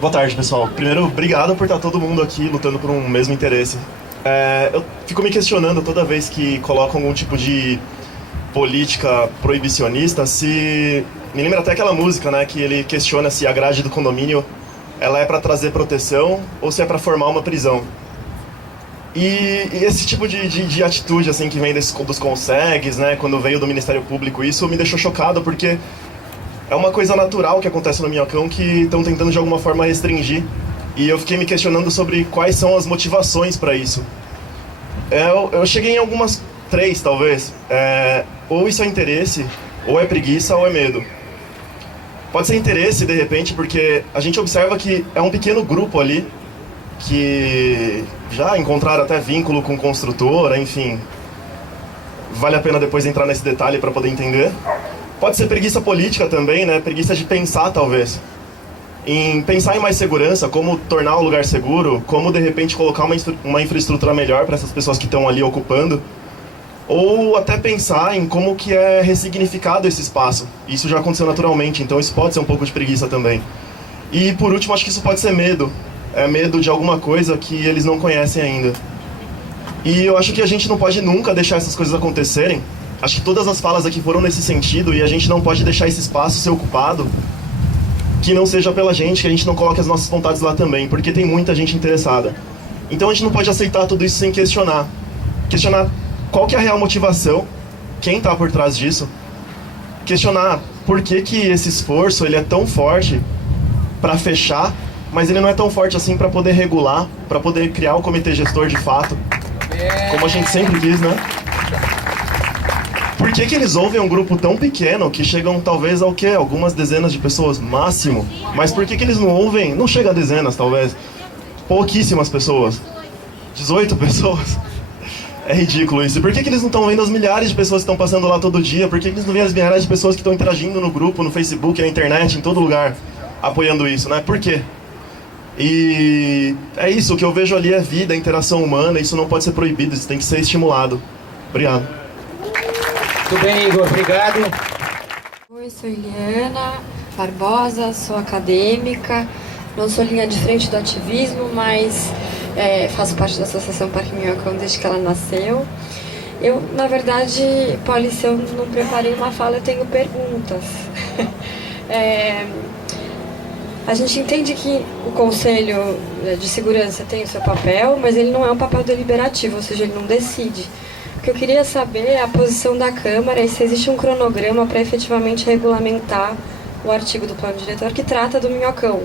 Boa tarde, pessoal. Primeiro, obrigado por estar todo mundo aqui lutando por um mesmo interesse. Eu fico me questionando toda vez que colocam algum tipo de política proibicionista, se... Me lembra até aquela música, né, que ele questiona se a grade do condomínio ela é para trazer proteção ou se é para formar uma prisão. E esse tipo de atitude, assim, que vem dos consegues, né, quando veio do Ministério Público, isso me deixou chocado, porque é uma coisa natural que acontece no Minhocão que estão tentando de alguma forma restringir. E eu fiquei me questionando sobre quais são as motivações para isso. Eu cheguei em algumas três, talvez. Ou isso é interesse, ou é preguiça, ou é medo. Pode ser interesse, de repente, porque a gente observa que é um pequeno grupo ali que já encontraram até vínculo com construtora, enfim. Vale a pena depois entrar nesse detalhe para poder entender. Pode ser preguiça política também, né? Preguiça de pensar, talvez. Em pensar em mais segurança, como tornar o lugar seguro, como de repente colocar uma infraestrutura melhor para essas pessoas que estão ali ocupando, ou até pensar em como que é ressignificado esse espaço. Isso já aconteceu naturalmente, então isso pode ser um pouco de preguiça também. E por último, acho que isso pode ser medo. É medo de alguma coisa que eles não conhecem ainda. E eu acho que a gente não pode nunca deixar essas coisas acontecerem. Acho que todas as falas aqui foram nesse sentido, e a gente não pode deixar esse espaço ser ocupado que não seja pela gente, que a gente não coloque as nossas vontades lá também, porque tem muita gente interessada. Então a gente não pode aceitar tudo isso sem questionar. Questionar qual que é a real motivação, quem está por trás disso. Questionar por que que esse esforço ele é tão forte para fechar, mas ele não é tão forte assim para poder regular, para poder criar o comitê gestor de fato, como a gente sempre quis, né? Por que que eles ouvem um grupo tão pequeno, que chegam talvez ao quê? Algumas dezenas de pessoas, máximo. Mas por que que eles não ouvem? Não chega a dezenas, talvez. Pouquíssimas pessoas. 18 pessoas. É ridículo isso. E por que que eles não estão vendo as milhares de pessoas que estão passando lá todo dia? Por que que eles não veem as milhares de pessoas que estão interagindo no grupo, no Facebook, na internet, em todo lugar, apoiando isso, né? Por quê? E é isso, o que eu vejo ali é vida, interação humana, isso não pode ser proibido, isso tem que ser estimulado. Obrigado. Muito bem, Igor, obrigado. Oi, sou Eliana Barbosa, sou acadêmica, não sou linha de frente do ativismo, mas faço parte da Associação Parque Minhocão desde que ela nasceu. Eu, na verdade, Paulo, se eu não preparei uma fala, eu tenho perguntas. A gente entende que o Conselho de Segurança tem o seu papel, mas ele não é um papel deliberativo, ou seja, ele não decide. O que eu queria saber é a posição da Câmara e se existe um cronograma para efetivamente regulamentar o artigo do plano diretor que trata do Minhocão.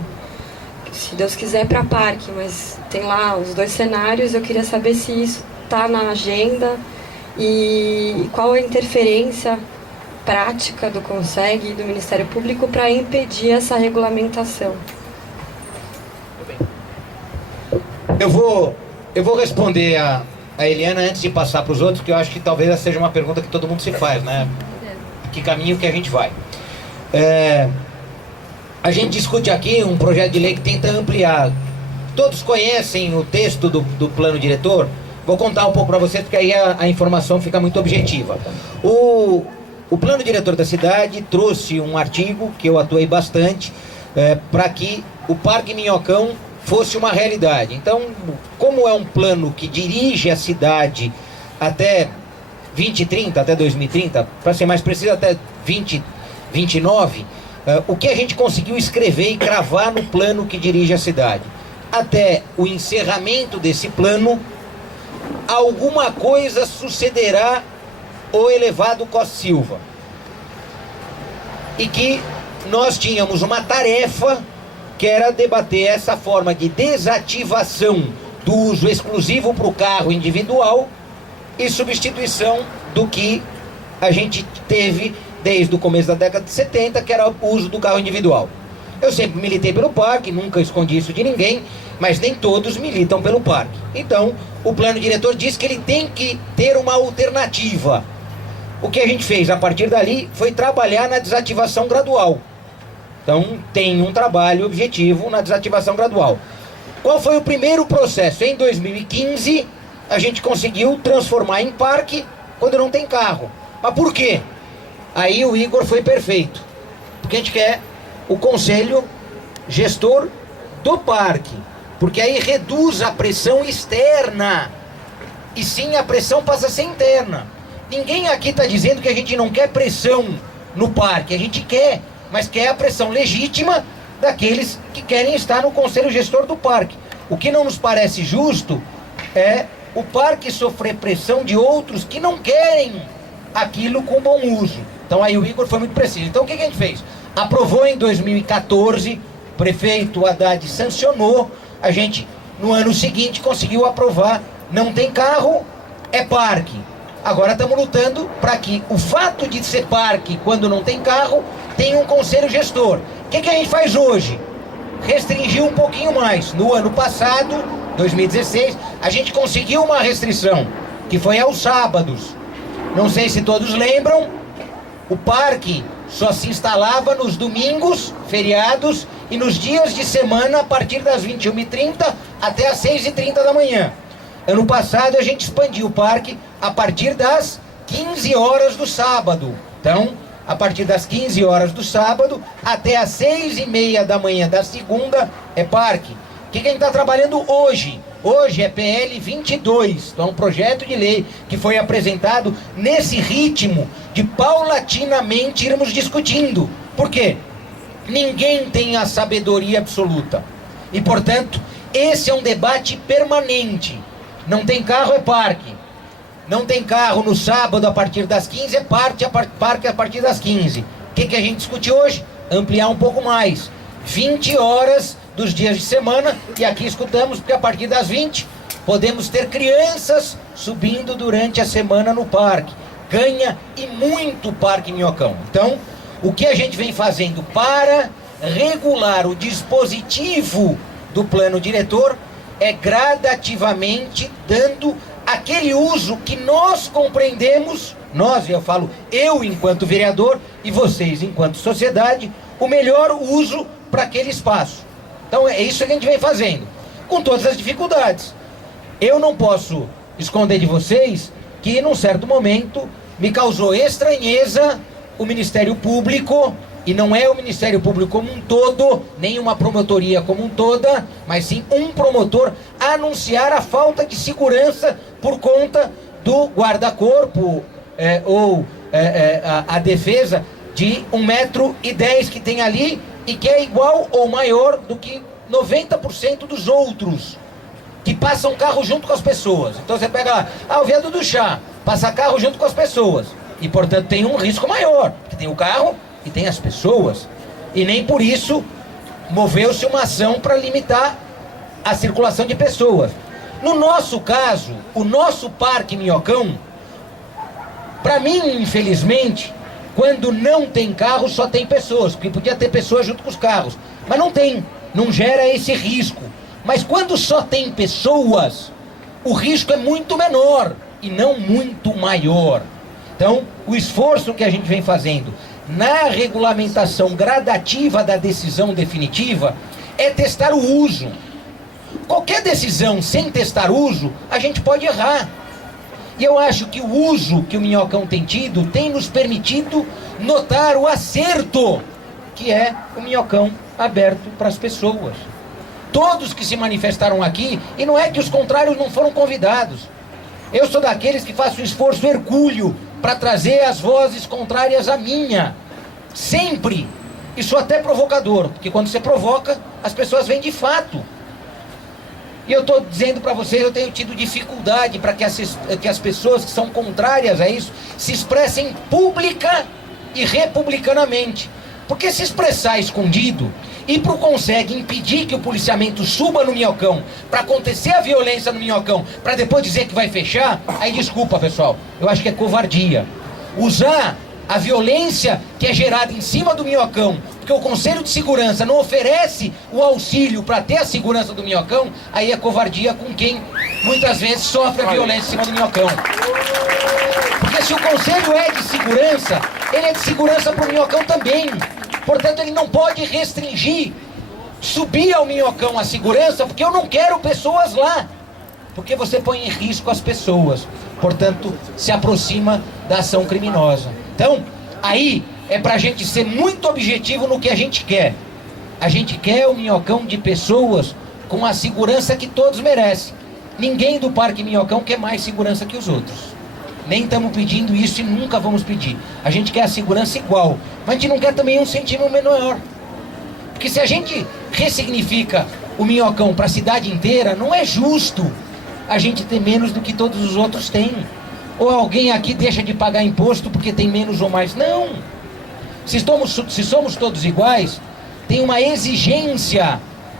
Se Deus quiser, para parque, mas tem lá os dois cenários, eu queria saber se isso está na agenda e qual a interferência prática do CONSEG e do Ministério Público para impedir essa regulamentação. Eu vou responder a Eliana antes de passar para os outros, que eu acho que talvez essa seja uma pergunta que todo mundo se faz, né? Que caminho que a gente vai? A gente discute aqui um projeto de lei que tenta ampliar. Todos conhecem o texto do plano diretor? Vou contar um pouco para vocês, porque aí a informação fica muito objetiva. O plano diretor da cidade trouxe um artigo, que eu atuei bastante, para que o Parque Minhocão fosse uma realidade. Então, como é um plano que dirige a cidade até 2030, até 2030, para ser mais preciso, até 2029, o que a gente conseguiu escrever e cravar no plano que dirige a cidade? Até o encerramento desse plano, alguma coisa sucederá o elevado Costa Silva. E que nós tínhamos uma tarefa que era debater essa forma de desativação do uso exclusivo para o carro individual e substituição do que a gente teve desde o começo da década de 70, que era o uso do carro individual. Eu sempre militei pelo parque, nunca escondi isso de ninguém, mas nem todos militam pelo parque. Então, o plano diretor diz que ele tem que ter uma alternativa. O que a gente fez a partir dali foi trabalhar na desativação gradual. Então, tem um trabalho objetivo na desativação gradual. Qual foi o primeiro processo? Em 2015, a gente conseguiu transformar em parque quando não tem carro. Mas por quê? Aí o Igor foi perfeito. Porque a gente quer o conselho gestor do parque, porque aí reduz a pressão externa, e sim a pressão passa a ser interna. Ninguém aqui está dizendo que a gente não quer pressão no parque, a gente quer, mas quer a pressão legítima daqueles que querem estar no conselho gestor do parque. O que não nos parece justo é o parque sofrer pressão de outros que não querem aquilo com bom uso. Então aí o Igor foi muito preciso. Então o que a gente fez? Aprovou em 2014, o prefeito Haddad sancionou, a gente no ano seguinte conseguiu aprovar, não tem carro, é parque. Agora estamos lutando para que o fato de ser parque quando não tem carro, tenha um conselho gestor. O que a gente faz hoje? Restringiu um pouquinho mais. No ano passado, 2016, a gente conseguiu uma restrição, que foi aos sábados. Não sei se todos lembram, o parque só se instalava nos domingos, feriados, e nos dias de semana, a partir das 21h30 até as 6h30 da manhã. Ano passado a gente expandiu o parque a partir das 15 horas do sábado. Então, a partir das 15 horas do sábado até as 6h30 da manhã da segunda é parque. O que a gente está trabalhando hoje? Hoje é PL 22, então é um projeto de lei que foi apresentado nesse ritmo de paulatinamente irmos discutindo. Por quê? Ninguém tem a sabedoria absoluta. E, portanto, esse é um debate permanente. Não tem carro, é parque. Não tem carro no sábado a partir das 15, é parque a partir das 15. O que a gente discute hoje? Ampliar um pouco mais. 20 horas dos dias de semana, e aqui escutamos que a partir das 20 podemos ter crianças subindo durante a semana no parque. Ganha e muito o Parque Minhocão. Então, o que a gente vem fazendo para regular o dispositivo do plano diretor é gradativamente dando aquele uso que nós compreendemos, nós, eu falo eu enquanto vereador e vocês enquanto sociedade, o melhor uso para aquele espaço. Então é isso que a gente vem fazendo, com todas as dificuldades. Eu não posso esconder de vocês que num certo momento me causou estranheza o Ministério Público, e não é o Ministério Público como um todo, nem uma promotoria como um toda, mas sim um promotor anunciar a falta de segurança por conta do guarda-corpo a defesa de 1,10 m que tem ali e que é igual ou maior do que 90% dos outros que passam carro junto com as pessoas. Então você pega lá, o viaduto do chá, passa carro junto com as pessoas e portanto tem um risco maior, porque tem o carro e tem as pessoas, e nem por isso moveu-se uma ação para limitar a circulação de pessoas. No nosso caso, o nosso Parque Minhocão, para mim, infelizmente, quando não tem carro, só tem pessoas, porque podia ter pessoas junto com os carros, mas não tem, não gera esse risco. Mas quando só tem pessoas, o risco é muito menor e não muito maior. Então, o esforço que a gente vem fazendo na regulamentação gradativa da decisão definitiva é testar o uso. Qualquer decisão sem testar o uso, a gente pode errar. E eu acho que o uso que o Minhocão tem tido tem nos permitido notar o acerto que é o Minhocão aberto para as pessoas. Todos que se manifestaram aqui, e não é que os contrários não foram convidados. Eu sou daqueles que faço um esforço hercúleo para trazer as vozes contrárias à minha. Sempre. E sou até provocador, porque quando você provoca, as pessoas vêm de fato. E eu estou dizendo para vocês, eu tenho tido dificuldade para que as pessoas que são contrárias a isso se expressem pública e republicanamente. Porque se expressar escondido e consegue impedir que o policiamento suba no Minhocão, para acontecer a violência no Minhocão, para depois dizer que vai fechar, aí desculpa pessoal, eu acho que é covardia. Usar a violência que é gerada em cima do Minhocão, porque o Conselho de Segurança não oferece o auxílio para ter a segurança do Minhocão, aí é covardia com quem muitas vezes sofre a violência em cima do Minhocão. Porque se o Conselho é de segurança, ele é de segurança para o Minhocão também. Portanto, ele não pode restringir, subir ao Minhocão a segurança, porque eu não quero pessoas lá. Porque você põe em risco as pessoas. Portanto, se aproxima da ação criminosa. Então, aí é pra gente ser muito objetivo no que a gente quer. A gente quer o Minhocão de pessoas com a segurança que todos merecem. Ninguém do Parque Minhocão quer mais segurança que os outros. Nem estamos pedindo isso e nunca vamos pedir. A gente quer a segurança igual, mas a gente não quer também um centímetro menor. Porque se a gente ressignifica o Minhocão para a cidade inteira, não é justo a gente ter menos do que todos os outros têm. Ou alguém aqui deixa de pagar imposto porque tem menos ou mais. Não! Se somos todos iguais, tem uma exigência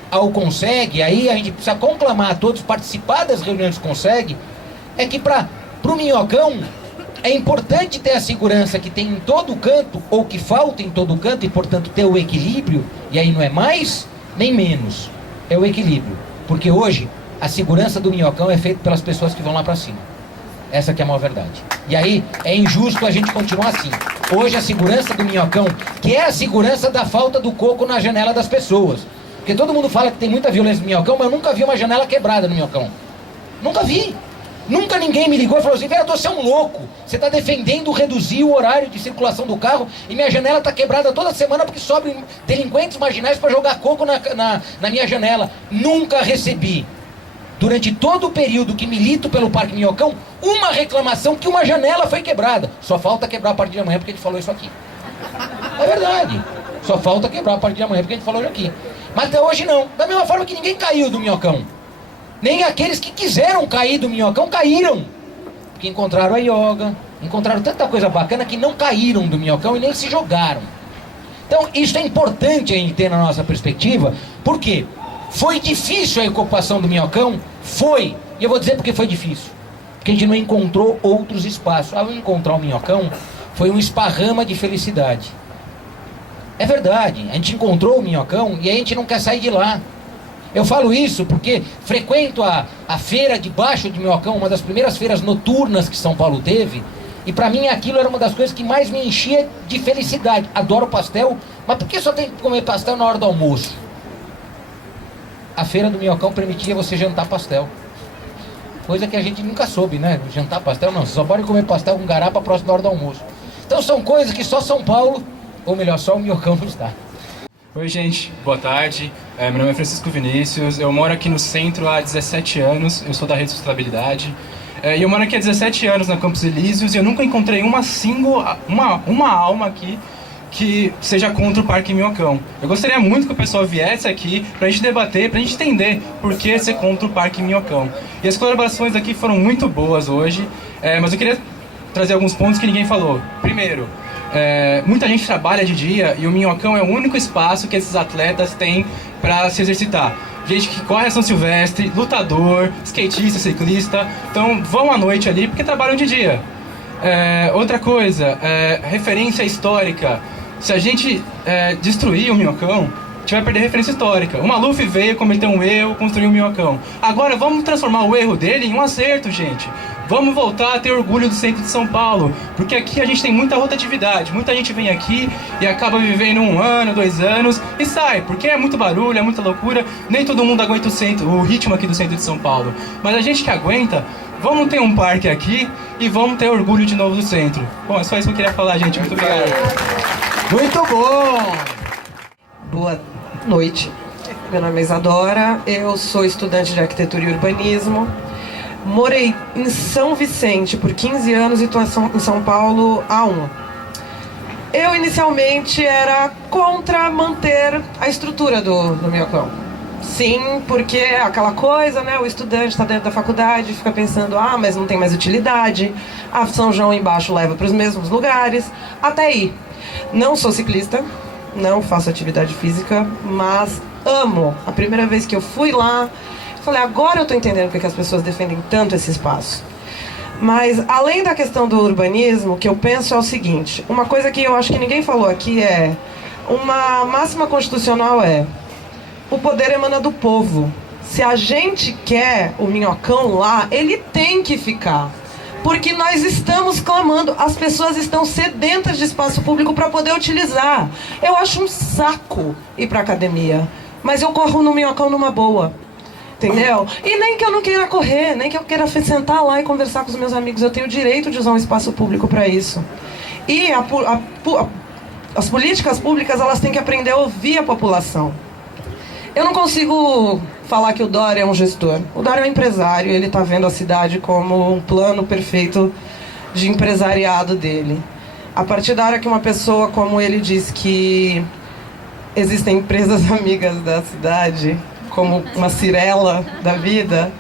ao Conseg, aí a gente precisa conclamar todos, participar das reuniões do Conseg, é que para o Minhocão é importante ter a segurança que tem em todo canto, ou que falta em todo canto, e portanto ter o equilíbrio, e aí não é mais nem menos, é o equilíbrio. Porque hoje a segurança do Minhocão é feita pelas pessoas que vão lá para cima. Essa que é a maior verdade. E aí é injusto a gente continuar assim. Hoje a segurança do Minhocão, que é a segurança da falta do coco na janela das pessoas. Porque todo mundo fala que tem muita violência no Minhocão, mas eu nunca vi uma janela quebrada no Minhocão. Nunca vi. Nunca ninguém me ligou e falou assim: vereador, você é um louco. Você está defendendo reduzir o horário de circulação do carro e minha janela está quebrada toda semana porque sobem delinquentes marginais para jogar coco na minha janela. Nunca recebi, durante todo o período que milito pelo Parque Minhocão, uma reclamação que uma janela foi quebrada. Só falta quebrar a partir de amanhã porque a gente falou isso aqui. É verdade. Só falta quebrar a partir de amanhã porque a gente falou isso aqui. Mas até hoje não. Da mesma forma que ninguém caiu do Minhocão. Nem aqueles que quiseram cair do Minhocão caíram. Porque encontraram a yoga, encontraram tanta coisa bacana que não caíram do Minhocão e nem se jogaram. Então isso é importante a gente ter na nossa perspectiva. Por quê? Foi difícil a ocupação do Minhocão? Foi. E eu vou dizer porque foi difícil. Porque a gente não encontrou outros espaços. Ao encontrar o Minhocão, foi um esparrama de felicidade. É verdade. A gente encontrou o Minhocão e a gente não quer sair de lá. Eu falo isso porque frequento a feira debaixo de Minhocão, uma das primeiras feiras noturnas que São Paulo teve. E pra mim aquilo era uma das coisas que mais me enchia de felicidade. Adoro pastel, mas por que só tem que comer pastel na hora do almoço? A feira do Minhocão permitia você jantar pastel. Coisa que a gente nunca soube, né? Jantar pastel não, você só pode comer pastel com garapa próximo da hora do almoço. Então são coisas que só São Paulo, ou melhor, só o Minhocão não está. Oi gente, boa tarde, meu nome é Francisco Vinícius, eu moro aqui no centro há 17 anos, eu sou da Rede Sustentabilidade. E eu moro aqui há 17 anos na Campos Elíseos e eu nunca encontrei uma alma aqui que seja contra o Parque Minhocão. Eu gostaria muito que o pessoal viesse aqui pra gente debater, pra gente entender por que ser contra o Parque Minhocão. E as colaborações aqui foram muito boas hoje, mas eu queria trazer alguns pontos que ninguém falou. Primeiro, muita gente trabalha de dia e o Minhocão é o único espaço que esses atletas têm para se exercitar. Gente que corre a São Silvestre, lutador, skatista, ciclista, então vão à noite ali porque trabalham de dia. Outra coisa, referência histórica. Se a gente destruir o Minhocão, a gente vai perder referência histórica. O Maluf veio, cometeu um erro, construiu o Minhocão. Agora vamos transformar o erro dele em um acerto, gente. Vamos voltar a ter orgulho do centro de São Paulo, porque aqui a gente tem muita rotatividade. Muita gente vem aqui e acaba vivendo 1 ano, 2 anos e sai, porque é muito barulho, é muita loucura. Nem todo mundo aguenta o ritmo aqui do centro de São Paulo. Mas a gente que aguenta, vamos ter um parque aqui e vamos ter orgulho de novo do centro. Bom, é só isso que eu queria falar, gente. Muito obrigado. Muito bom! Boa noite. Meu nome é Isadora, eu sou estudante de arquitetura e urbanismo. Morei em São Vicente por 15 anos e estou em São Paulo há 1. Eu inicialmente era contra manter a estrutura do Minhocão. Sim, porque é aquela coisa, né? O estudante está dentro da faculdade, fica pensando, mas não tem mais utilidade, a São João embaixo leva para os mesmos lugares, até aí. Não sou ciclista, não faço atividade física, mas amo. A primeira vez que eu fui lá, falei, agora eu estou entendendo porque as pessoas defendem tanto esse espaço. Mas, além da questão do urbanismo, o que eu penso é o seguinte, uma coisa que eu acho que ninguém falou aqui uma máxima constitucional o poder emana do povo. Se a gente quer o Minhocão lá, ele tem que ficar. Porque nós estamos clamando, as pessoas estão sedentas de espaço público para poder utilizar. Eu acho um saco ir para academia, mas eu corro no Minhocão numa boa. Entendeu? E nem que eu não queira correr, nem que eu queira sentar lá e conversar com os meus amigos. Eu tenho o direito de usar um espaço público para isso. E as políticas públicas, elas têm que aprender a ouvir a população. Eu não consigo falar que o Dória é um gestor. O Dória é um empresário, ele está vendo a cidade como um plano perfeito de empresariado dele. A partir da hora que uma pessoa como ele diz que existem empresas amigas da cidade, como uma Cirela da vida,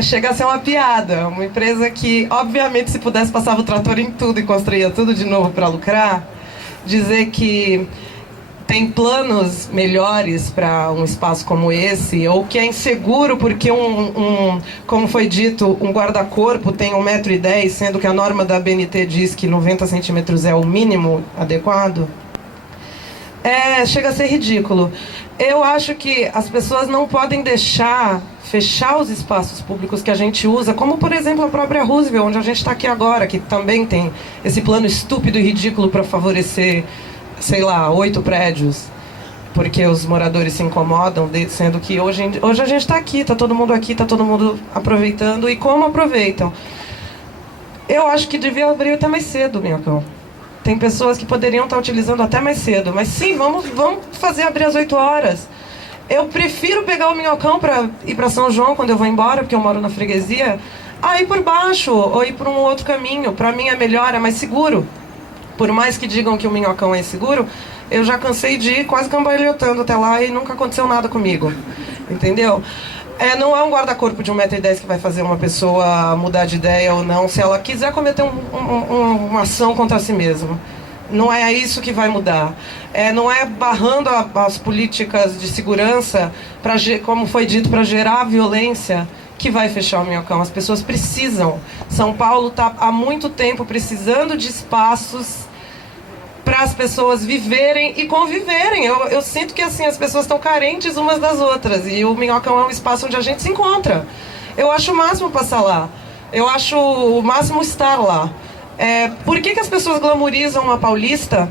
chega a ser uma piada. Uma empresa que, obviamente, se pudesse, passava o trator em tudo e construía tudo de novo para lucrar. Dizer que tem planos melhores para um espaço como esse, ou que é inseguro porque como foi dito, um guarda-corpo tem 1,10 m, sendo que a norma da BNT diz que 90 centímetros é o mínimo adequado, chega a ser ridículo. Eu acho que as pessoas não podem deixar fechar os espaços públicos que a gente usa, como, por exemplo, a própria Roosevelt, onde a gente está aqui agora, que também tem esse plano estúpido e ridículo para favorecer, sei lá, 8 prédios, porque os moradores se incomodam, sendo que hoje a gente está aqui, está todo mundo aqui, está todo mundo aproveitando, e como aproveitam? Eu acho que devia abrir até mais cedo, Minhocão. Tem pessoas que poderiam estar utilizando até mais cedo, mas sim, vamos fazer abrir às 8 horas. Eu prefiro pegar o Minhocão para ir para São João quando eu vou embora, porque eu moro na freguesia, a ir por baixo ou ir por um outro caminho. Para mim é melhor, é mais seguro. Por mais que digam que o Minhocão é seguro, eu já cansei de ir quase cambalhotando até lá e nunca aconteceu nada comigo. Entendeu? Não é um guarda-corpo de 1,10 m que vai fazer uma pessoa mudar de ideia ou não, se ela quiser cometer uma ação contra si mesma. Não é isso que vai mudar. Não é barrando as políticas de segurança, como foi dito, para gerar violência, que vai fechar o Minhocão. As pessoas precisam. São Paulo está há muito tempo precisando de espaços para as pessoas viverem e conviverem. Eu sinto que assim, as pessoas estão carentes umas das outras, e o Minhocão é um espaço onde a gente se encontra. Eu acho o máximo passar lá. Eu acho o máximo estar lá. Por que as pessoas glamorizam uma Paulista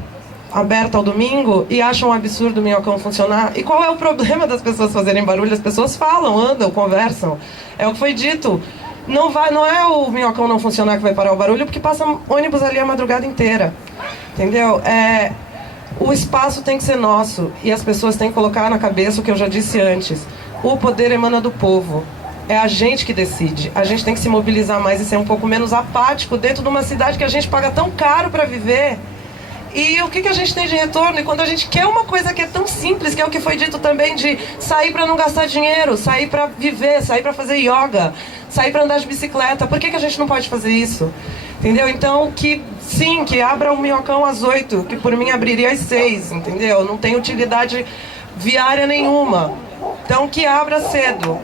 aberta ao domingo e acham um absurdo o Minhocão funcionar? E qual é o problema das pessoas fazerem barulho? As pessoas falam, andam, conversam. É o que foi dito. Não é o Minhocão não funcionar que vai parar o barulho, porque passa ônibus ali a madrugada inteira. Entendeu? O espaço tem que ser nosso, e as pessoas têm que colocar na cabeça o que eu já disse antes. O poder emana do povo. É a gente que decide. A gente tem que se mobilizar mais e ser um pouco menos apático dentro de uma cidade que a gente paga tão caro para viver. E o que a gente tem de retorno? E quando a gente quer uma coisa que é tão simples, que é o que foi dito também, de sair para não gastar dinheiro, sair para viver, sair para fazer yoga, sair para andar de bicicleta, por que a gente não pode fazer isso? Entendeu? Então, que abra o Minhocão às 8, que por mim abriria às 6, entendeu? Não tem utilidade viária nenhuma. Então, que abra cedo.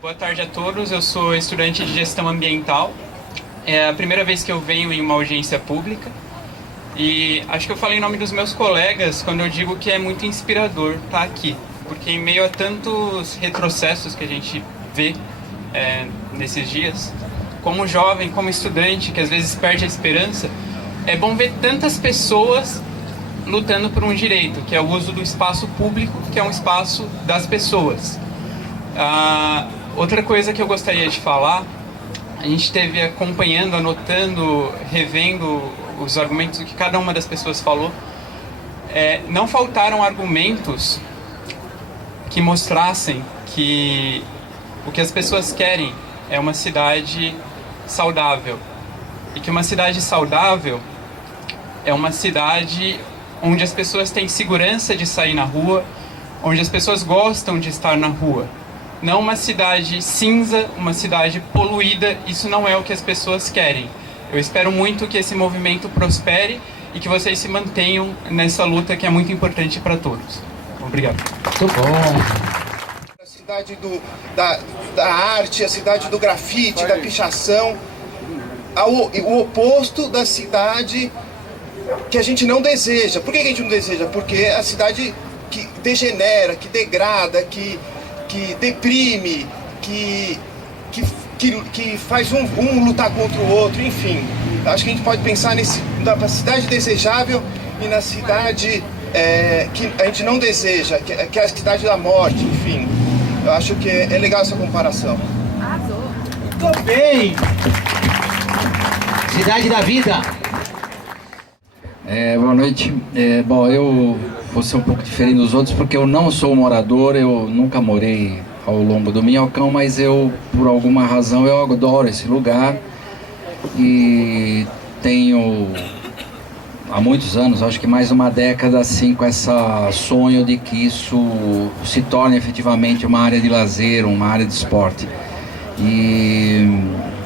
Boa tarde a todos, eu sou estudante de gestão ambiental. É a primeira vez que eu venho em uma audiência pública, e acho que eu falei em nome dos meus colegas quando eu digo que é muito inspirador estar aqui, porque em meio a tantos retrocessos que a gente vê nesses dias, como jovem, como estudante, que às vezes perde a esperança, é bom ver tantas pessoas lutando por um direito, que é o uso do espaço público, que é um espaço das pessoas. Outra coisa que eu gostaria de falar, a gente esteve acompanhando, anotando, revendo os argumentos que cada uma das pessoas falou. Não faltaram argumentos que mostrassem que o que as pessoas querem é uma cidade saudável. E que uma cidade saudável é uma cidade onde as pessoas têm segurança de sair na rua, onde as pessoas gostam de estar na rua. Não uma cidade cinza, uma cidade poluída, isso não é o que as pessoas querem. Eu espero muito que esse movimento prospere e que vocês se mantenham nessa luta que é muito importante para todos. Obrigado. Muito bom. A cidade da arte, a cidade do grafite, da pichação, o oposto da cidade que a gente não deseja. Por que a gente não deseja? Porque é a cidade que degenera, que degrada, que deprime, que faz um lutar contra o outro, enfim. Acho que a gente pode pensar na cidade desejável e na cidade que a gente não deseja, que é a cidade da morte, enfim. Eu acho que é legal essa comparação. Muito bem! Cidade da vida. Boa noite. Bom, eu vou ser um pouco diferente dos outros, porque eu não sou morador, eu nunca morei ao longo do Minhocão, mas eu, por alguma razão, eu adoro esse lugar e tenho há muitos anos, acho que mais uma década, assim, com esse sonho de que isso se torne efetivamente uma área de lazer, uma área de esporte. E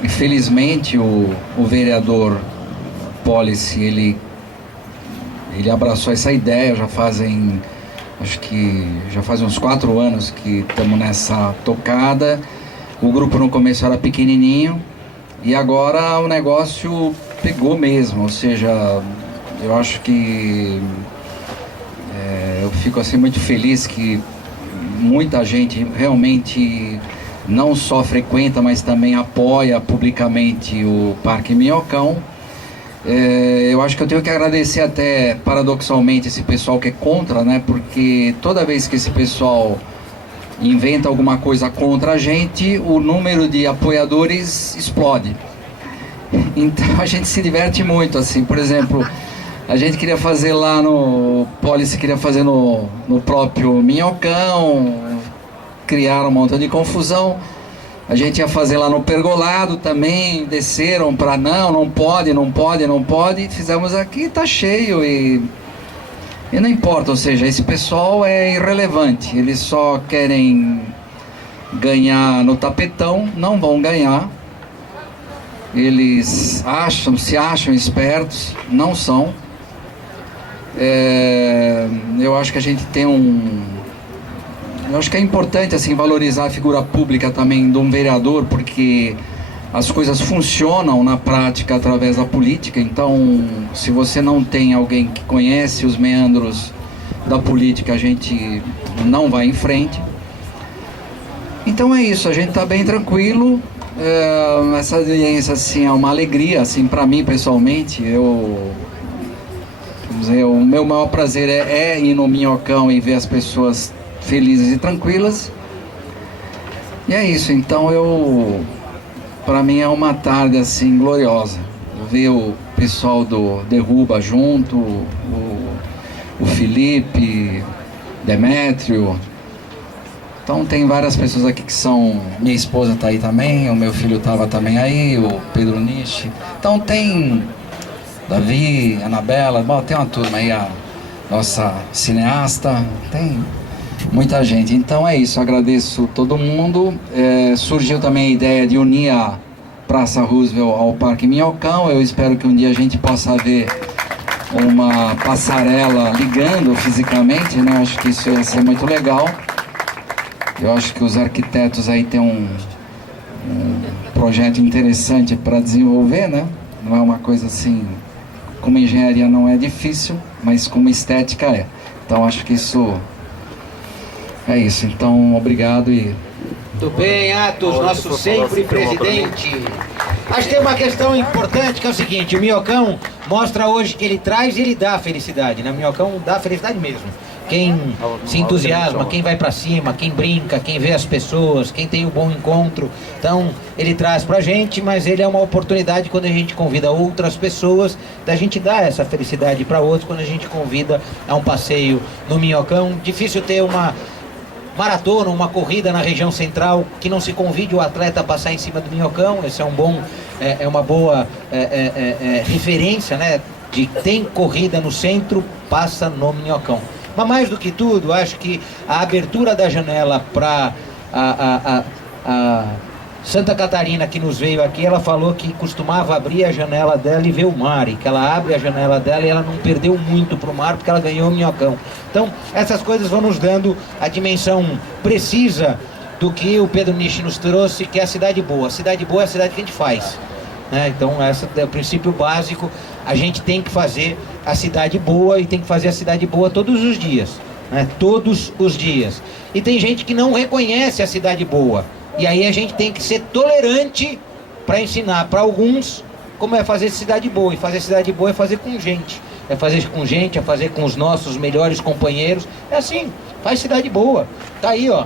infelizmente o vereador Policy, ele abraçou essa ideia, acho que já fazem uns 4 anos que estamos nessa tocada. O grupo no começo era pequenininho e agora o negócio pegou mesmo, ou seja, eu acho que eu fico assim muito feliz que muita gente realmente não só frequenta, mas também apoia publicamente o Parque Minhocão. Eu acho que eu tenho que agradecer até, paradoxalmente, esse pessoal que é contra, né? Porque toda vez que esse pessoal inventa alguma coisa contra a gente, o número de apoiadores explode. Então a gente se diverte muito, assim. Por exemplo, a gente queria fazer lá no Policy, queria fazer no próprio Minhocão, criaram um montão de confusão. A gente ia fazer lá no Pergolado também, desceram para não pode, fizemos aqui, tá cheio e não importa, ou seja, esse pessoal é irrelevante, eles só querem ganhar no tapetão, não vão ganhar, eles se acham espertos, não são. Eu acho que a gente tem eu acho que é importante assim valorizar a figura pública também de um vereador, porque as coisas funcionam na prática através da política. Então, se você não tem alguém que conhece os meandros da política, a gente não vai em frente. Então é isso, a gente está bem tranquilo. Essa audiência assim, é uma alegria assim, para mim pessoalmente. O meu maior prazer é ir no Minhocão e ver as pessoas felizes e tranquilas. E é isso, então para mim é uma tarde assim gloriosa. Ver o pessoal do Derruba junto, o Felipe, Demétrio. Então tem várias pessoas aqui que são... Minha esposa tá aí também, o meu filho tava também aí, o Pedro Nishi. Então tem Davi, Anabela, bom, tem uma turma aí, a nossa cineasta, tem muita gente. Então é isso, agradeço todo mundo. Surgiu também a ideia de unir a Praça Roosevelt ao Parque Minhocão. Eu espero que um dia a gente possa ver uma passarela ligando fisicamente, né? Acho que isso ia ser muito legal. Eu acho que os arquitetos aí têm um projeto interessante para desenvolver, né? Não é uma coisa assim, como engenharia não é difícil, mas como estética é. Então acho que isso é isso. Então obrigado e... Muito bem, Atos, nosso sempre presidente. Acho que tem uma questão importante que é o seguinte: o Minhocão mostra hoje que ele traz e ele dá felicidade, né? O Minhocão dá felicidade mesmo. Quem se entusiasma, quem vai pra cima, quem brinca, quem vê as pessoas, quem tem o bom encontro. Então, ele traz pra gente, mas ele é uma oportunidade quando a gente convida outras pessoas, da gente dar essa felicidade para outros, quando a gente convida a um passeio no Minhocão. Difícil ter uma maratona, uma corrida na região central que não se convide o atleta a passar em cima do Minhocão. Esse é uma boa referência, né? De tem corrida no centro, passa no Minhocão. Mas mais do que tudo, acho que a abertura da janela para a Santa Catarina, que nos veio aqui, ela falou que costumava abrir a janela dela e ver o mar, e que ela abre a janela dela e ela não perdeu muito para o mar porque ela ganhou o Minhocão. Então essas coisas vão nos dando a dimensão precisa do que o Pedro Nishi nos trouxe, que é a cidade boa. A cidade boa é a cidade que a gente faz, né? Então esse é o princípio básico. A gente tem que fazer a cidade boa e tem que fazer a cidade boa todos os dias, né? Todos os dias. E tem gente que não reconhece a cidade boa. E aí a gente tem que ser tolerante para ensinar para alguns como é fazer cidade boa. E fazer cidade boa é fazer com gente. É fazer com gente, é fazer com os nossos melhores companheiros. É assim, faz cidade boa. Tá aí, ó.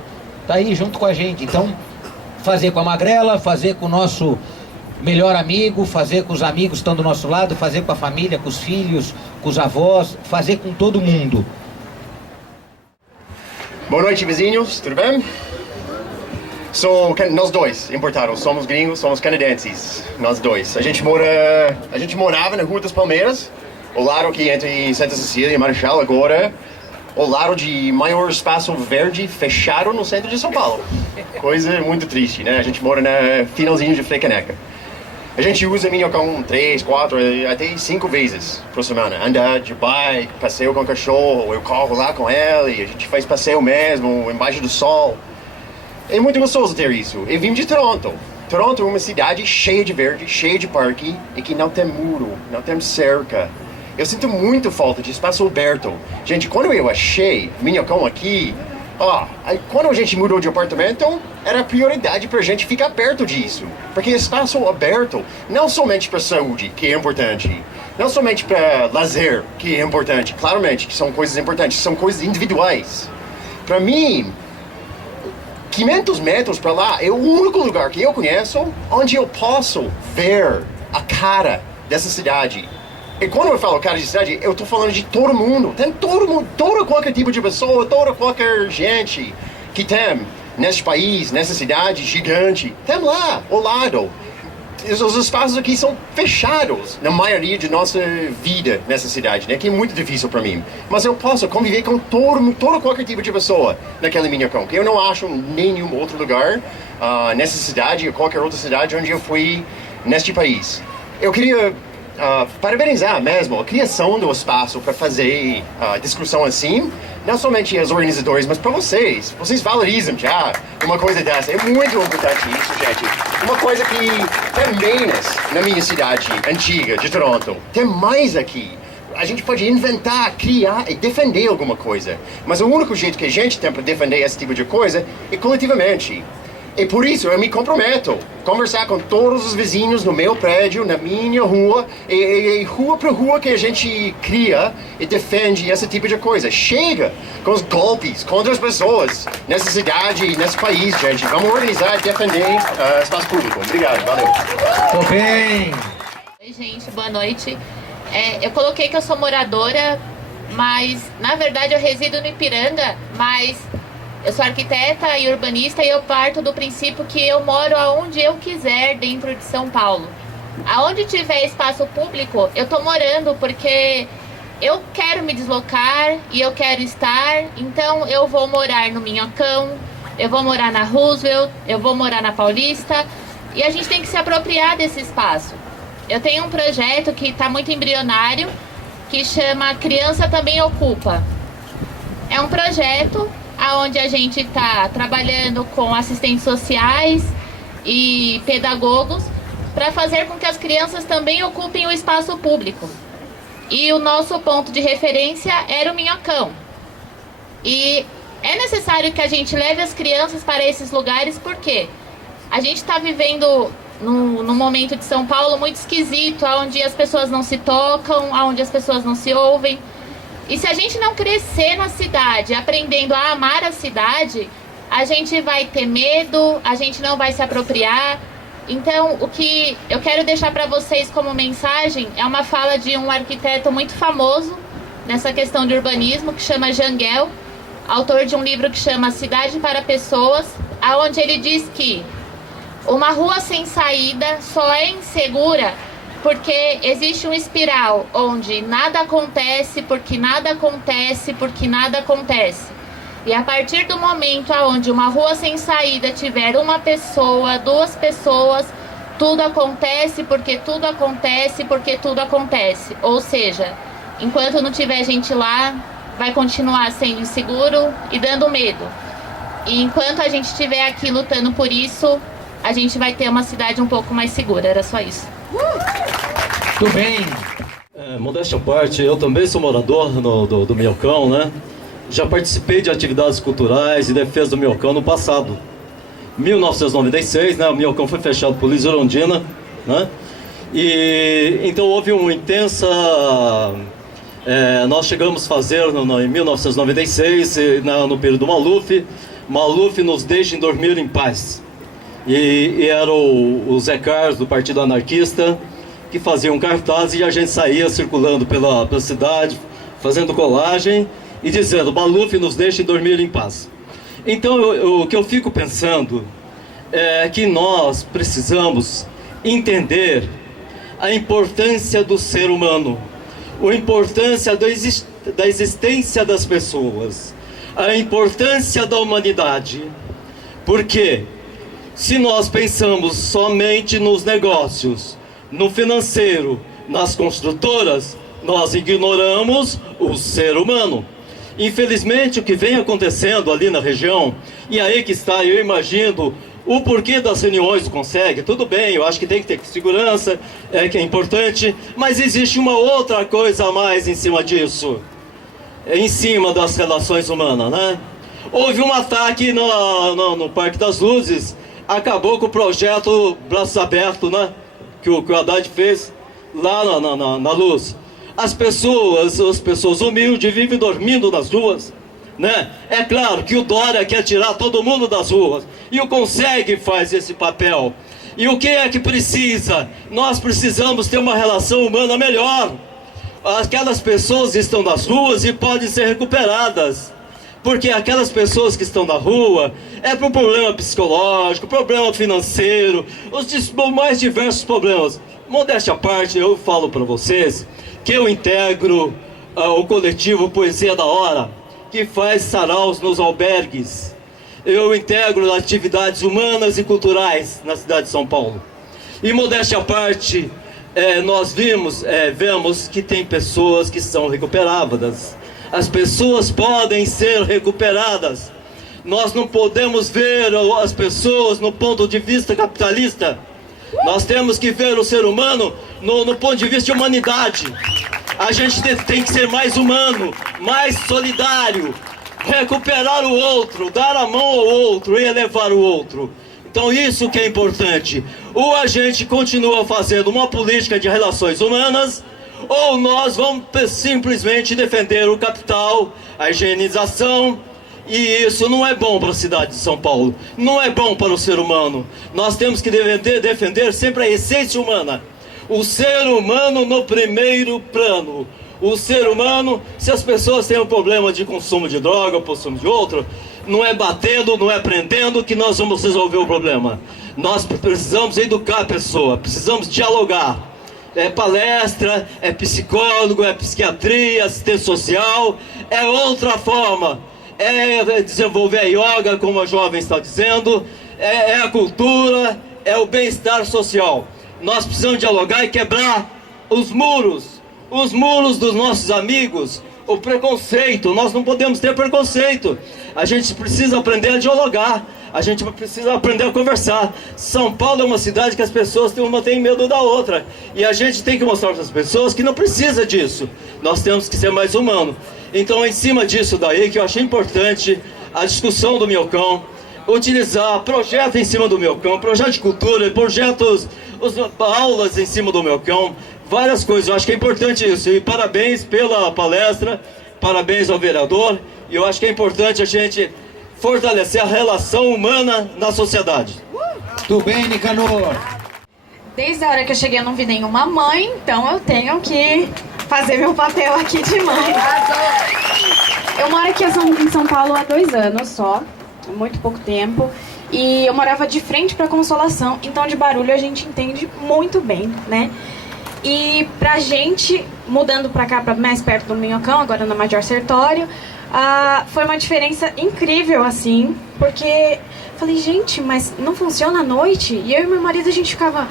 Tá aí junto com a gente. Então, fazer com a Magrela, fazer com o nosso melhor amigo, fazer com os amigos que estão do nosso lado, fazer com a família, com os filhos, com os avós, fazer com todo mundo. Boa noite, vizinhos, tudo bem? Nós dois, importados, somos gringos, somos canadenses, nós dois. A gente morava na Rua das Palmeiras, ao lado aqui entre Santa Cecília e Marechal, agora ao lado de maior espaço verde fechado no centro de São Paulo. Coisa muito triste, né? A gente mora na finalzinho de Frecaneca. A gente usa Minhocão 3, 4, até 5 vezes por semana. Andar de bike, passeio com o cachorro, eu corro lá com ele, a gente faz passeio mesmo, embaixo do sol. É muito gostoso ter isso. Eu vim de Toronto. Toronto é uma cidade cheia de verde, cheia de parque, e que não tem muro, não tem cerca. Eu sinto muito falta de espaço aberto. Gente, quando eu achei Minhocão aqui, quando a gente mudou de apartamento, era prioridade pra gente ficar perto disso. Porque espaço aberto, não somente para saúde, que é importante, não somente para lazer, que é importante, claramente, que são coisas importantes, são coisas individuais. Para mim, 500 metros para lá é o único lugar que eu conheço onde eu posso ver a cara dessa cidade. E quando eu falo cara de cidade, eu tô falando de todo mundo. Tem todo mundo, todo qualquer tipo de pessoa, toda qualquer gente que tem nesse país, nessa cidade gigante. Tem lá, ao lado. Os espaços aqui são fechados na maioria de nossa vida nessa cidade, né? Que é muito difícil para mim. Mas eu posso conviver com todo qualquer tipo de pessoa naquela Minhocão, que eu não acho em nenhum outro lugar nessa cidade ou qualquer outra cidade onde eu fui neste país. Eu queria parabenizar mesmo a criação do espaço para fazer discussão assim, não somente os organizadores, mas para vocês. Vocês valorizam já uma coisa dessa. É muito importante isso, gente. Uma coisa que tem menos na minha cidade antiga de Toronto. Tem mais aqui. A gente pode inventar, criar e defender alguma coisa. Mas o único jeito que a gente tem para defender esse tipo de coisa é coletivamente. E por isso eu me comprometo a conversar com todos os vizinhos no meu prédio, na minha rua, e rua por rua que a gente cria e defende esse tipo de coisa. Chega com os golpes contra as pessoas nessa cidade e nesse país, gente. Vamos organizar e defender espaço público. Obrigado, valeu. Tô bem. Oi, gente, boa noite. Eu coloquei que eu sou moradora, mas na verdade eu resido no Ipiranga, mas eu sou arquiteta e urbanista e eu parto do princípio que eu moro aonde eu quiser dentro de São Paulo. Aonde tiver espaço público, eu tô morando porque eu quero me deslocar e eu quero estar, então eu vou morar no Minhocão, eu vou morar na Roosevelt, eu vou morar na Paulista e a gente tem que se apropriar desse espaço. Eu tenho um projeto que está muito embrionário, que chama Criança Também Ocupa. É um projeto onde a gente está trabalhando com assistentes sociais e pedagogos para fazer com que as crianças também ocupem o espaço público. E o nosso ponto de referência era o Minhocão. E é necessário que a gente leve as crianças para esses lugares porque a gente está vivendo num momento de São Paulo muito esquisito, onde as pessoas não se tocam, onde as pessoas não se ouvem. E se a gente não crescer na cidade, aprendendo a amar a cidade, a gente vai ter medo, a gente não vai se apropriar. Então, o que eu quero deixar para vocês como mensagem é uma fala de um arquiteto muito famoso nessa questão de urbanismo, que chama Jangel, autor de um livro que chama Cidade para Pessoas, aonde ele diz que uma rua sem saída só é insegura porque existe um espiral onde nada acontece, porque nada acontece, porque nada acontece. E a partir do momento onde uma rua sem saída tiver uma pessoa, duas pessoas, tudo acontece, porque tudo acontece, porque tudo acontece. Ou seja, enquanto não tiver gente lá, vai continuar sendo inseguro e dando medo. E enquanto a gente estiver aqui lutando por isso, a gente vai ter uma cidade um pouco mais segura. Era só isso. Tudo bem. Modéstia à parte, eu também sou morador do Minhocão, né? Já participei de atividades culturais e defesa do Minhocão no passado. Em 1996, né, o Minhocão foi fechado por Luiz Erundina, né? E então houve uma intensa... nós chegamos a fazer em 1996, no período do Maluf nos deixem dormir em paz. E era o Zé Carlos, do Partido Anarquista, que fazia um cartaz e a gente saía circulando pela cidade, fazendo colagem e dizendo: Maluf nos deixe dormir em paz. Então, o que eu fico pensando é que nós precisamos entender a importância do ser humano, a importância da existência das pessoas, a importância da humanidade. Porque se nós pensamos somente nos negócios, no financeiro, nas construtoras, nós ignoramos o ser humano. Infelizmente, o que vem acontecendo ali na região, e aí que está, eu imagino, o porquê das reuniões do Conseg. Tudo bem, eu acho que tem que ter segurança, que é importante, mas existe uma outra coisa a mais em cima disso, em cima das relações humanas, né? Houve um ataque no Parque das Luzes, acabou com o projeto Braços Abertos, né? Que o Haddad fez lá na Luz. As pessoas humildes vivem dormindo nas ruas, né? É claro que o Dória quer tirar todo mundo das ruas, e o Conseg faz esse papel. E o que é que precisa? Nós precisamos ter uma relação humana melhor. Aquelas pessoas estão nas ruas e podem ser recuperadas, porque aquelas pessoas que estão na rua é por problema psicológico, problema financeiro, os mais diversos problemas. Modéstia à parte, eu falo para vocês que eu integro o coletivo Poesia da Hora, que faz saraus nos albergues. Eu integro atividades humanas e culturais na cidade de São Paulo. E modéstia à parte, nós vemos que tem pessoas que são recuperadas. As pessoas podem ser recuperadas. Nós não podemos ver as pessoas no ponto de vista capitalista. Nós temos que ver o ser humano no ponto de vista de humanidade. A gente tem que ser mais humano, mais solidário, recuperar o outro, dar a mão ao outro e elevar o outro. Então isso que é importante. Ou a gente continua fazendo uma política de relações humanas, ou nós vamos simplesmente defender o capital, a higienização, e isso não é bom para a cidade de São Paulo, não é bom para o ser humano. Nós temos que defender sempre a essência humana, o ser humano no primeiro plano. O ser humano, se as pessoas têm um problema de consumo de droga ou consumo de outro, não é batendo, não é prendendo que nós vamos resolver o problema. Nós precisamos educar a pessoa, precisamos dialogar. É palestra, é psicólogo, é psiquiatria, assistência social, é outra forma. É desenvolver a yoga, como a jovem está dizendo, é a cultura, é o bem-estar social. Nós precisamos dialogar e quebrar os muros dos nossos amigos, o preconceito. Nós não podemos ter preconceito. A gente precisa aprender a dialogar, a gente precisa aprender a conversar. São Paulo é uma cidade que as pessoas uma têm medo da outra, e a gente tem que mostrar para as pessoas que não precisa disso. Nós temos que ser mais humanos. Então, em cima disso daí, que eu achei importante a discussão do Minhocão, utilizar projetos em cima do Minhocão, projeto de cultura, projetos, aulas em cima do Minhocão, várias coisas. Eu acho que é importante isso. E parabéns pela palestra, parabéns ao vereador. E eu acho que é importante a gente fortalecer a relação humana na sociedade. Tudo bem, Nicanor? Desde a hora que eu cheguei eu não vi nenhuma mãe, então eu tenho que fazer meu papel aqui de mãe. Eu moro aqui em São Paulo há 2 anos só, há muito pouco tempo. E eu morava de frente para Consolação, então de barulho a gente entende muito bem, né? E pra gente, mudando pra cá, pra mais perto do Minhocão, agora na Major Sertório, foi uma diferença incrível, assim, porque falei, gente, mas não funciona à noite? E eu e meu marido, a gente ficava,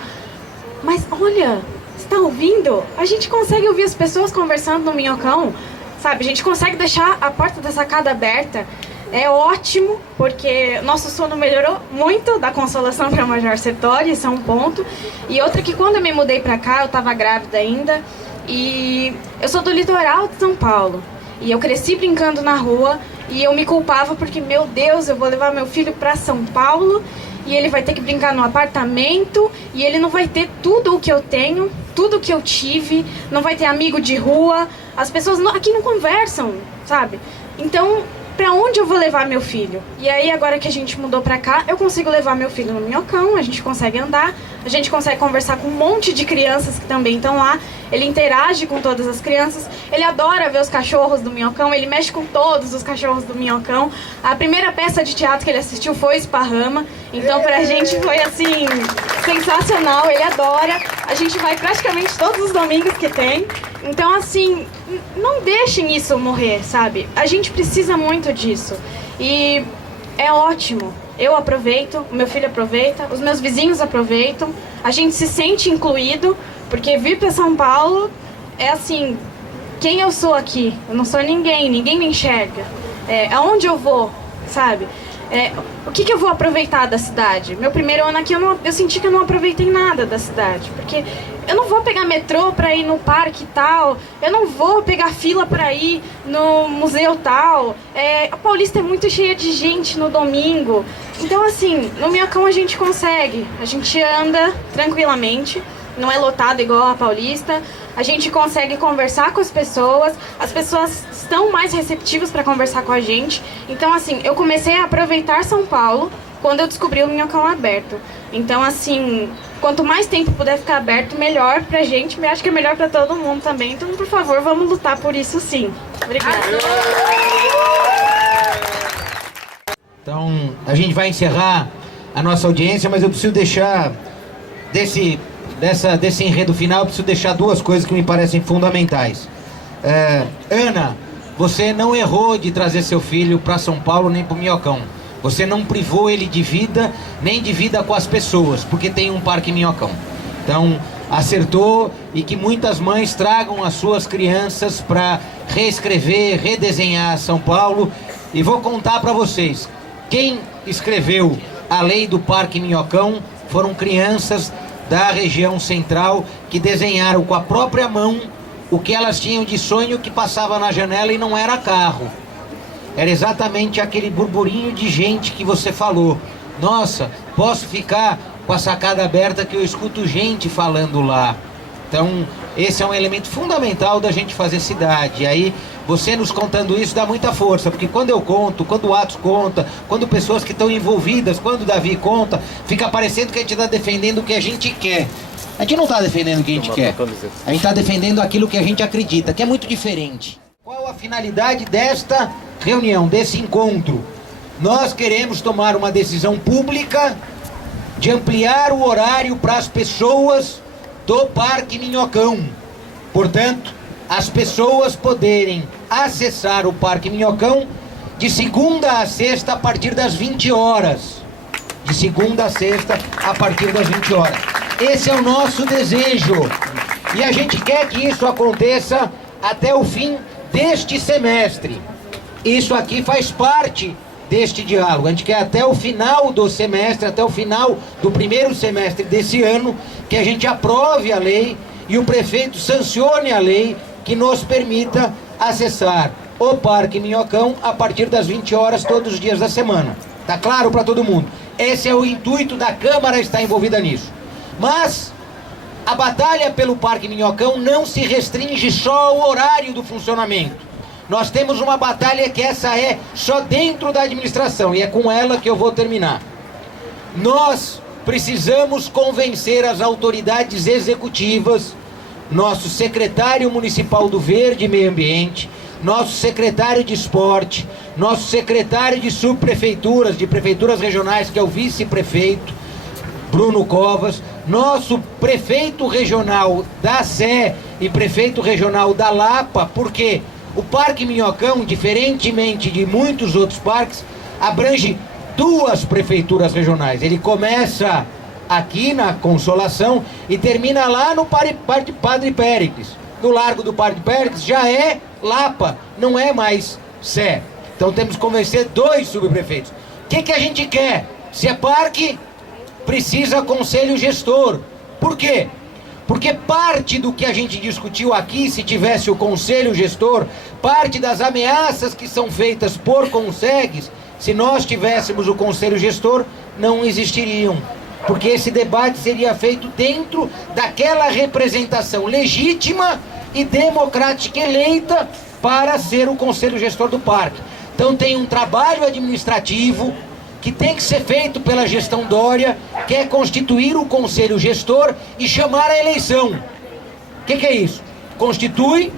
mas olha, você tá ouvindo? A gente consegue ouvir as pessoas conversando no Minhocão, sabe? A gente consegue deixar a porta da sacada aberta. É ótimo, porque nosso sono melhorou muito da Consolação para Major Sertório, isso é um ponto. E outra que quando eu me mudei pra cá, eu tava grávida ainda, e eu sou do litoral de São Paulo. E eu cresci brincando na rua, e eu me culpava porque, meu Deus, eu vou levar meu filho pra São Paulo, e ele vai ter que brincar no apartamento, e ele não vai ter tudo o que eu tenho, tudo o que eu tive, não vai ter amigo de rua, as pessoas aqui não conversam, sabe? Então, pra onde eu vou levar meu filho? E aí, agora que a gente mudou pra cá, eu consigo levar meu filho no Minhocão, a gente consegue andar, a gente consegue conversar com um monte de crianças que também estão lá, ele interage com todas as crianças, ele adora ver os cachorros do Minhocão, ele mexe com todos os cachorros do Minhocão. A primeira peça de teatro que ele assistiu foi Esparrama, então pra gente foi assim, sensacional, ele adora, a gente vai praticamente todos os domingos que tem. Então, assim, não deixem isso morrer, sabe? A gente precisa muito disso. E é ótimo. Eu aproveito, o meu filho aproveita, os meus vizinhos aproveitam. A gente se sente incluído, porque vir para São Paulo é assim, quem eu sou aqui? Eu não sou ninguém, ninguém me enxerga. Aonde eu vou, sabe? O que eu vou aproveitar da cidade? Meu primeiro ano aqui eu senti que eu não aproveitei nada da cidade, porque eu não vou pegar metrô pra ir no parque tal, eu não vou pegar fila pra ir no museu tal, a Paulista é muito cheia de gente no domingo. Então, assim, no Minhocão a gente consegue, a gente anda tranquilamente, não é lotado igual a Paulista, a gente consegue conversar com as pessoas estão mais receptivas para conversar com a gente. Então, assim, eu comecei a aproveitar São Paulo quando eu descobri o Minhocão aberto. Então, assim, quanto mais tempo puder ficar aberto, melhor pra gente, eu acho que é melhor pra todo mundo também. Então, por favor, vamos lutar por isso sim. Obrigada. Então, a gente vai encerrar a nossa audiência, mas eu preciso deixar desse enredo final, eu preciso deixar duas coisas que me parecem fundamentais. Ana, você não errou de trazer seu filho para São Paulo nem para o Minhocão. Você não privou ele de vida, nem de vida com as pessoas, porque tem um parque Minhocão. Então, acertou, e que muitas mães tragam as suas crianças para reescrever, redesenhar São Paulo. E vou contar para vocês, quem escreveu a lei do Parque Minhocão foram crianças da região central que desenharam com a própria mão o que elas tinham de sonho que passava na janela e não era carro. Era exatamente aquele burburinho de gente que você falou. Nossa, posso ficar com a sacada aberta que eu escuto gente falando lá. Então, esse é um elemento fundamental da gente fazer cidade. E aí, você nos contando isso dá muita força, porque quando eu conto, quando o Atos conta, quando pessoas que estão envolvidas, quando o Davi conta, fica parecendo que a gente está defendendo o que a gente quer. A gente não está defendendo o que a gente quer. A gente está defendendo aquilo que a gente acredita, que é muito diferente. Qual a finalidade desta reunião, desse encontro? Nós queremos tomar uma decisão pública de ampliar o horário para as pessoas do Parque Minhocão. Portanto, as pessoas poderem acessar o Parque Minhocão de segunda a sexta a partir das 20 horas. De segunda a sexta a partir das 20 horas. Esse é o nosso desejo. E a gente quer que isso aconteça até o fim deste semestre. Isso aqui faz parte deste diálogo. A gente quer até o final do semestre, até o final do primeiro semestre desse ano, que a gente aprove a lei e o prefeito sancione a lei que nos permita acessar o Parque Minhocão a partir das 20 horas todos os dias da semana. Tá claro para todo mundo? Esse é o intuito da Câmara estar envolvida nisso. Mas a batalha pelo Parque Minhocão não se restringe só ao horário do funcionamento. Nós temos uma batalha que essa é só dentro da administração, e é com ela que eu vou terminar. Nós precisamos convencer as autoridades executivas, nosso secretário municipal do Verde e Meio Ambiente, nosso secretário de Esporte, nosso secretário de subprefeituras, de prefeituras regionais, que é o vice-prefeito, Bruno Covas, nosso prefeito regional da Sé e prefeito regional da Lapa, porque o Parque Minhocão, diferentemente de muitos outros parques, abrange duas prefeituras regionais. Ele começa aqui na Consolação e termina lá no Padre Péricles. No Largo do Padre Péricles já é Lapa, não é mais Sé. Então temos que convencer dois subprefeitos. O que a gente quer? Se é parque, precisa conselho gestor. Por quê? Porque parte do que a gente discutiu aqui, se tivesse o conselho gestor, parte das ameaças que são feitas por consegues, se nós tivéssemos o conselho gestor, não existiriam. Porque esse debate seria feito dentro daquela representação legítima e democrática eleita para ser o conselho gestor do parque. Então tem um trabalho administrativo que tem que ser feito pela gestão Dória, que é constituir o conselho gestor e chamar a eleição. O que é isso? Constitui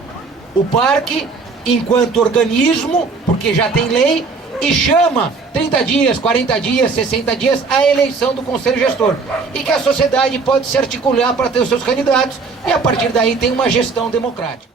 o parque enquanto organismo, porque já tem lei, e chama 30 dias, 40 dias, 60 dias a eleição do conselho gestor. E que a sociedade pode se articular para ter os seus candidatos e a partir daí tem uma gestão democrática.